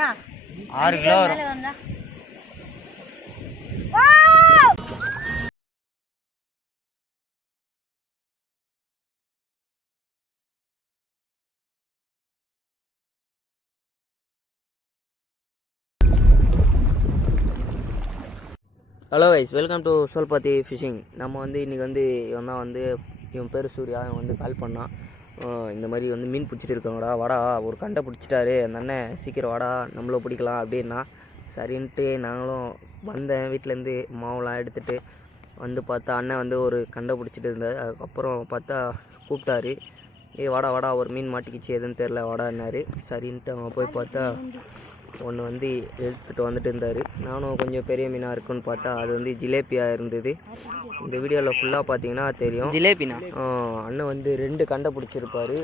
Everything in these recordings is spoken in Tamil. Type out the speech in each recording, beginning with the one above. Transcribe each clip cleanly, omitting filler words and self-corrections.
6 கிலோ வரும். ஹலோ கைஸ், வெல்கம் டு சோல்பாத்தி ஃபிஷிங். நம்ம வந்து இன்றைக்கி வந்து இவன் பேர் சூர்யா. இவன் வந்து கால் பண்ணான். இந்த மாதிரி வந்து மீன் பிடிச்சிட்டு இருக்காங்கடா, வாடா ஒரு கண்டை பிடிச்சிட்டாரு அந்த அண்ணன், சீக்கிரம் வாடா நம்மளோ பிடிக்கலாம் அப்படின்னா. சரின்ட்டு நாங்களும் வந்தேன். வீட்டிலேருந்து மாவுலாம் எடுத்துகிட்டு வந்து பார்த்தா அண்ணன் வந்து ஒரு கண்டை பிடிச்சிட்டு இருந்தார். அதுக்கப்புறம் பார்த்தா கூப்பிட்டாரு, வாடா வாடா ஒரு மீன் மாட்டிக்கிச்சு, எதுன்னு தெரில வாடான்னாரு. சரின்ட்டு அவங்க போய் பார்த்தா ஒன்று வந்து எடுத்துகிட்டு வந்துட்டு இருந்தார். நானும் கொஞ்சம் பெரிய மீனாக இருக்குன்னு பார்த்தா அது வந்து ஜிலேபியாக இருந்தது. இந்த வீடியோவில் ஃபுல்லாக பார்த்தீங்கன்னா தெரியும். ஜிலேபினா அண்ணன் வந்து 2 கண்டை பிடிச்சிருப்பார்.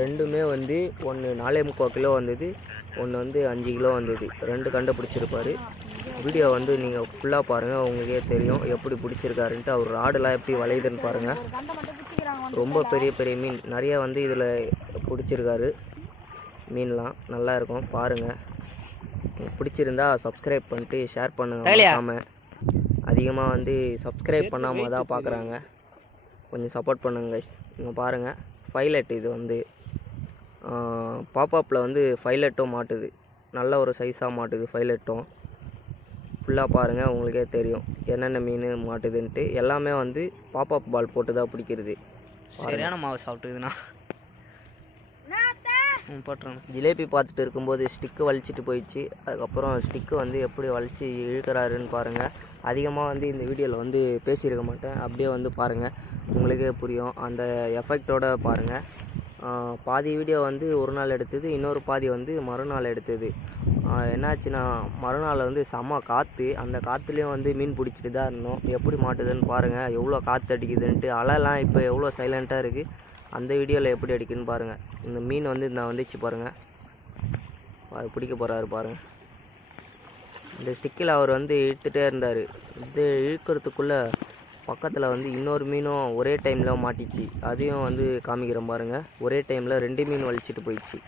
ரெண்டுமே வந்து ஒன்று 4.75 கிலோ வந்தது, ஒன்று வந்து 5 கிலோ வந்தது. 2 கண்டை பிடிச்சிருப்பார். வீடியோ வந்து நீங்கள் ஃபுல்லாக பாருங்கள், உங்களுக்கே தெரியும் எப்படி பிடிச்சிருக்காருன்ட்டு. அவர் ராடெலாம் எப்படி வளையுதுன்னு பாருங்கள். ரொம்ப பெரிய பெரிய மீன் நிறையா வந்து இதில் பிடிச்சிருக்காரு. மீன்லாம் நல்லா இருக்கும், பாருங்கள். பிடிச்சிருந்தா சப்ஸ்கிரைப் பண்ணிட்டு ஷேர் பண்ணுங்கள். அதிகமாக வந்து சப்ஸ்கிரைப் பண்ணாமல் தான் பார்க்குறாங்க, கொஞ்சம் சப்போர்ட் பண்ணுங்க கைஸ். இங்கே பாருங்கள், ஃபைலட். இது வந்து பாப்பப்பில் வந்து ஃபைலட்டும் மாட்டுது, நல்ல ஒரு சைஸாக மாட்டுது ஃபைலட்டும். ஃபுல்லாக பாருங்கள், உங்களுக்கே தெரியும் என்னென்ன மீன் மாட்டுதுன்ட்டு. எல்லாமே வந்து பாப்பப் பால் போட்டு தான் பிடிக்கிறது. சரியான மாவு சாப்பிட்டுதுண்ணா. போட்டுறேன். ஜிலேபி பார்த்துட்டு இருக்கும்போது ஸ்டிக்கு வலிச்சிட்டு போயிடுச்சு. அதுக்கப்புறம் ஸ்டிக்கு வந்து எப்படி வலிச்சு இழுக்கிறாருன்னு பாருங்கள். அதிகமாக வந்து இந்த வீடியோவில் வந்து பேசியிருக்க மாட்டேன், அப்படியே வந்து பாருங்கள், உங்களுக்கே புரியும். அந்த எஃபெக்டோடு பாருங்கள். பாதி வீடியோ வந்து ஒரு நாள் எடுத்தது, இன்னொரு பாதி வந்து மறுநாள் எடுத்தது. என்னாச்சுன்னா மறுநாள் வந்து செம்ம காற்று. அந்த காற்றுலேயும் வந்து மீன் பிடிச்சிட்டு தான் இருந்தோம். எப்படி மாட்டுதுன்னு பாருங்கள், எவ்வளோ காற்று அடிக்குதுன்ட்டு. அலைலாம் இப்போ எவ்வளோ சைலண்ட்டாக இருக்குது. அந்த வீடியோவில் எப்படி அடிக்குதுன்னு பாருங்கள். இந்த மீன் வந்து நான் வந்துச்சு பாருங்கள், அது பிடிக்க போகிறாரு பாருங்கள். இந்த ஸ்டிக்கில் அவர் வந்து இழுத்துகிட்டே இருந்தார். இது இழுக்கிறதுக்குள்ளே பக்கத்தில் வந்து இன்னொரு மீனும் ஒரே டைமில் மாட்டிச்சு. அதையும் வந்து காமிக்கிறேன் பாருங்கள். ஒரே டைமில் 2 மீன் வலிச்சிட்டு போயிடுச்சு.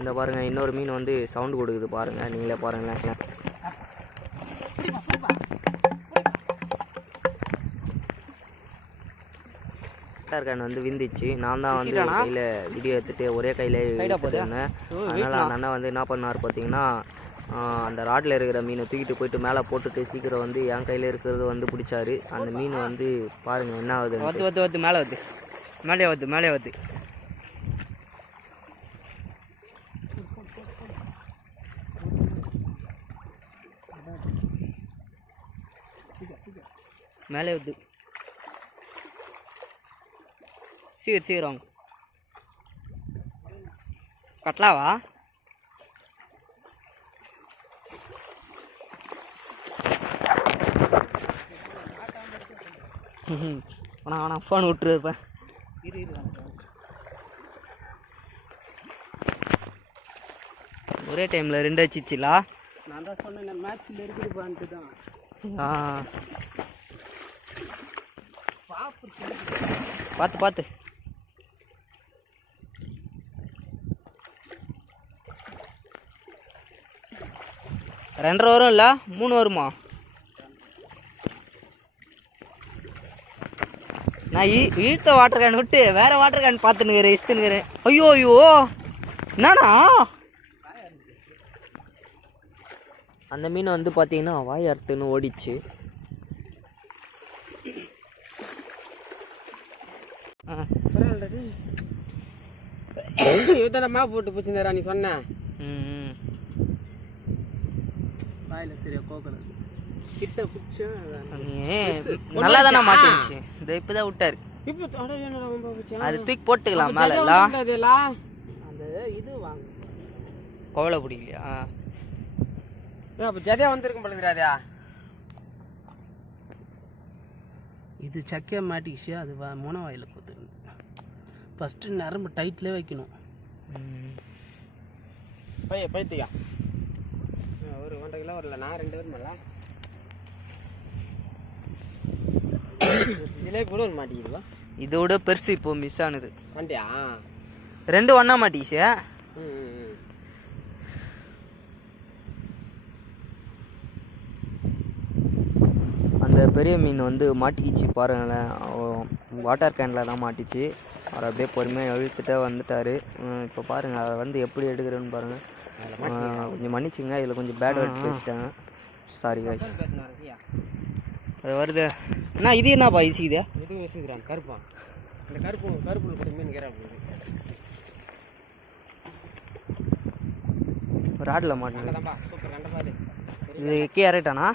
இந்த பாருங்கள், இன்னொரு மீன் வந்து சவுண்டு கொடுக்குது பாருங்கள், நீங்களே பாருங்களேன். கேன் வந்து விந்துச்சு. நான் தான் வந்து கையில் வீடியோ எடுத்துகிட்டு ஒரே கையில் எடுத்துகிட்டு இருந்தேன். அதனால் அந்த அண்ணன் வந்து என்ன பண்ணார் பார்த்தீங்கன்னா, அந்த ராட்டில் இருக்கிற மீனை தூக்கிட்டு போயிட்டு மேலே போட்டுட்டு சீக்கிரம் வந்து என் கையில் இருக்கிறது வந்து பிடிச்சாரு. அந்த மீன் வந்து பாருங்கள் என்ன ஆகுது. வந்து மேலே வருது, மேலே வருது. மேலே வருது. சீக்கிரம் கட்லாவா? வேணா ஃபோன் விட்டுருப்பேன். ஒரே டைமில் 2 அடிச்சிச்சுலா? நான் தான் சொன்னேன் மேட்ச்சில் இருக்குதுப்பான்ட்டு தான். பார்த்து 2.5 வரும் இல்லை 3 வருமா? நான் இழுத்த வாட்டர் கேன் விட்டு வேற வாட்டர் கேன் பார்த்துனுக்கிறேன், இஸ்துனுக்கிறேன். ஐயோ என்னண்ணா அந்த மீன் வந்து பார்த்தீங்கன்னா வாய் அறுத்துன்னு ஓடிச்சு. மா போட்டு பிடிச்சிருந்தா நீ சொன்ன வாயில சரியா கோக்கல கிட்ட பிடிச்ச நல்லா தானே மாட்டிச்சு. இந்த இப்பதான் விட்டாரு. அது தூக்கி போட்டுக்கலாம் மேல. அந்த இது வாங்க கோவலை பிடிக்கலையா? அப்ப ஜதையா வந்திருக்கும் பழுதுறாதா. இது சக்கையா மாட்டிக்கிச்சு. அது மொன வாயில கொத்து. ஃபஸ்ட்டு நரம்பு டைட்லேயே வைக்கணும். பைத்தியா ஒரு 1.5 கிலோ வரல. நான் 2 பேரும் மேல சிலை கூட மாட்டிக்கிடுவா. இதோட பெருசு இப்போ மிஸ் ஆனது. கண்டியா? ரெண்டு ஒன்றா மாட்டிச்சு. அந்த பெரிய மீன் வந்து மாட்டிக்கிச்சு பாருங்களேன். வாட்டர் கேனில் தான் மாட்டிச்சு. அவர் அப்படியே பொறுமையாக இழுத்துட்டே வந்துட்டார். இப்போ பாருங்கள் அதை வந்து எப்படி எடுக்கிறேன்னு பாருங்கள். கொஞ்சம் மன்னிச்சுங்க, இதில் கொஞ்சம் பேட் வேர்ட் பேசிட்டாங்க. Sorry guys. அது வருது அண்ணா. இது என்னப்பா இசிக்குது? எதுவும் வச்சுக்கிறான் கருப்பா. இந்த கருப்பு கூட மீன் கேரா ராடில் மாட்டேன். சூப்பர் கண்டபாது. இது கேரட்டானா?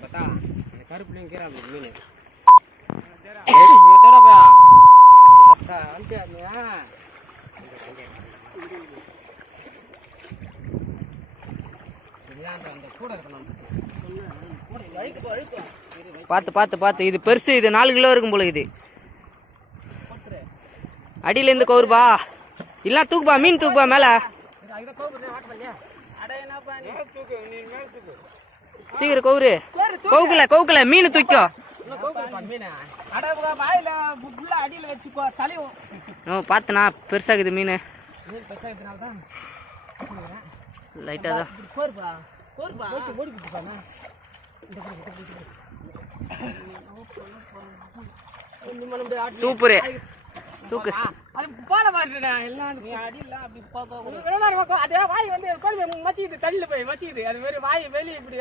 பார்த்தா இந்த கருப்புலையும் கேரா மீன் மொத்தோடப்பா. அத்தா வந்துட்டியா? பார்த்து பார்த்து பார்த்து. இது பெருசு. இது 4 கிலோ இருக்கும் போல. இது அடியிலேருந்து கவுருப்பா. இல்லை தூக்குப்பா, மீன் தூக்குப்பா மேலே. சீக்கிரம் கவுரு. கவுக்கல மீன் தூக்கோ. பார்த்துண்ணா பெருசாகுது மீன். லைட்டாக தான் சூப்பரு. தூக்கு. அதே வாய் வந்து மச்சிக்குது, தள்ளி போய் மச்சிக்குது. அது மாதிரி வாய் வெளியே இப்படி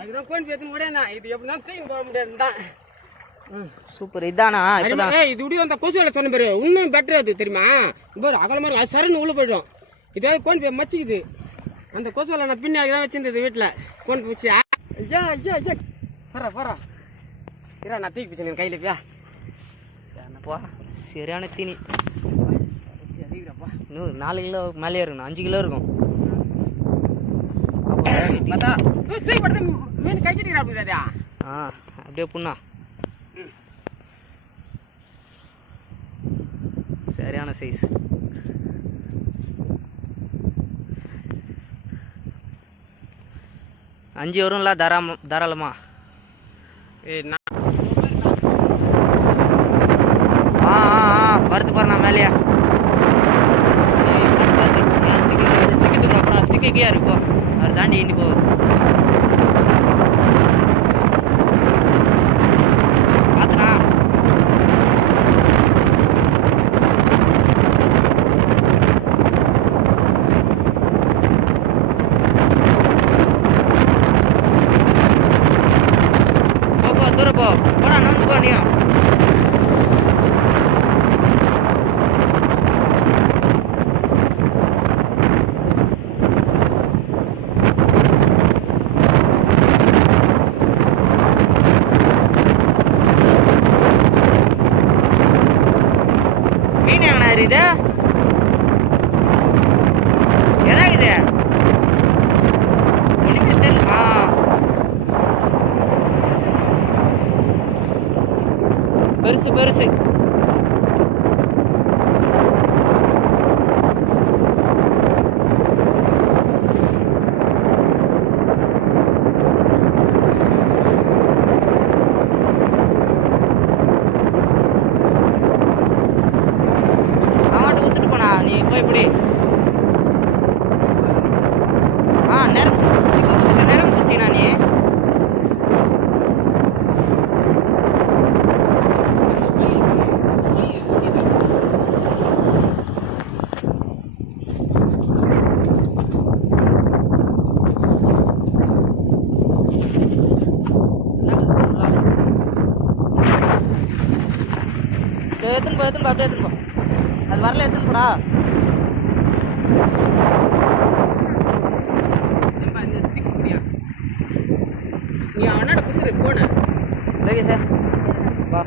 அதுதான் கோன் பேத்து முடியா. இது எப்படின்னா தூக்கி போட முடியாதுதான். சூப்பர். இதானா? இப்பதான் இது இப்படி அந்த கொசு வேலை சொன்ன பாரு. இன்னும் பெட்டர் அது தெரியுமா? பாரு அகலமா இருக்கும். அது சரன்னு உள்ள போயிடும். இதாவது கோன் பே மச்சிக்குது. அந்த கொசு வேலை நான் பின்னாடி தான் வச்சிருந்தது வீட்டில். கோன் பூச்சி ஐயா ஐயா ஐயா போறா இரா. நான் தூக்கி பிடிச்சேன் கையில் பியா. என்னப்பா சரியான தீனி. இன்னும் 4 கிலோ மேலே இருக்கணும். 5 கிலோ இருக்கும். மீன் கை கட்டிக்கிறா அப்படிதாதா? அப்படியே புண்ணா. சரியான சைஸ். அஞ்சு வரும்ல தாராளமா. வருது பாருண்ணா மேலேயா. ஸ்டிக்கே இருக்கோ. அவர் தாண்டி இண்டி போ. பார்த்துண்ணா. தூரம் போ. போடா நம்ம போ. நீயும் மீன் எங்கண்ணா இது? எதா இது? ஒன்றுமே தெரியல. பெருசு. அவன்கிட்ட ஊத்துட்டு போனா நீ போய் இப்படி. நேரம் பூச்சிங்கண்ணா நீ. எடுத்துன்னு போ அப்படியே எடுத்துன்னு போ. அது வரல எடுத்துன்னு போடா. நீ அவனோட கொடுத்துரு போன. ஓகே சார் வா.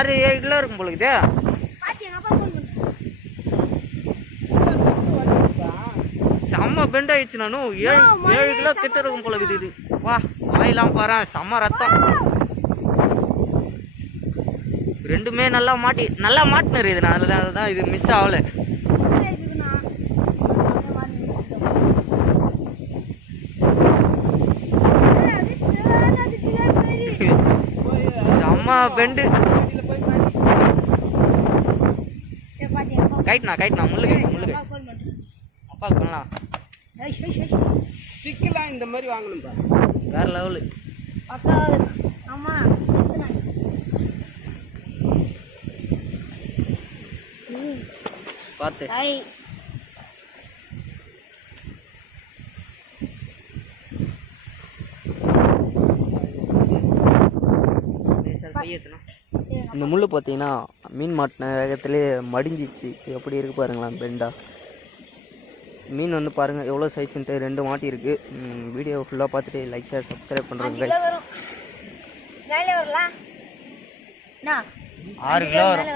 6-7 கிலோ இருக்கும் போல இது. செம்ம பெண்ட் ஆயிடுச்சு. நானும் 7 கிலோ கிட்ட இருக்கும் போல இருக்குது இது. வா வாயிலாம் பாரு, செம்ம ரத்தம். ரெண்டுமே நல்லா மாட்டினு இது. அதனால தான் இது மிஸ் ஆகலை. செம்ம பெண்டு. கைட்னா முள்ளுக்கு அப்பா பண்ணலாம். ஸ்டிக்கெல்லாம் இந்த மாதிரி வாங்கணும்பா, வேற லெவலு. பார்த்து இந்த முள் பார்த்தீங்கன்னா மீன் மாட்டின வேகத்திலே மடிஞ்சிச்சு. எப்படி இருக்கு பாருங்களா பெண்டா. மீன் வந்து பாருங்கள் எவ்வளோ சைஸுன்ட்டு 2 மாட்டி இருக்குது. வீடியோ ஃபுல்லாக பார்த்துட்டு லைக் ஷேர் சப்ஸ்கிரைப் பண்ணுறோங்க கைஸ். 6 கிலோ வரும்.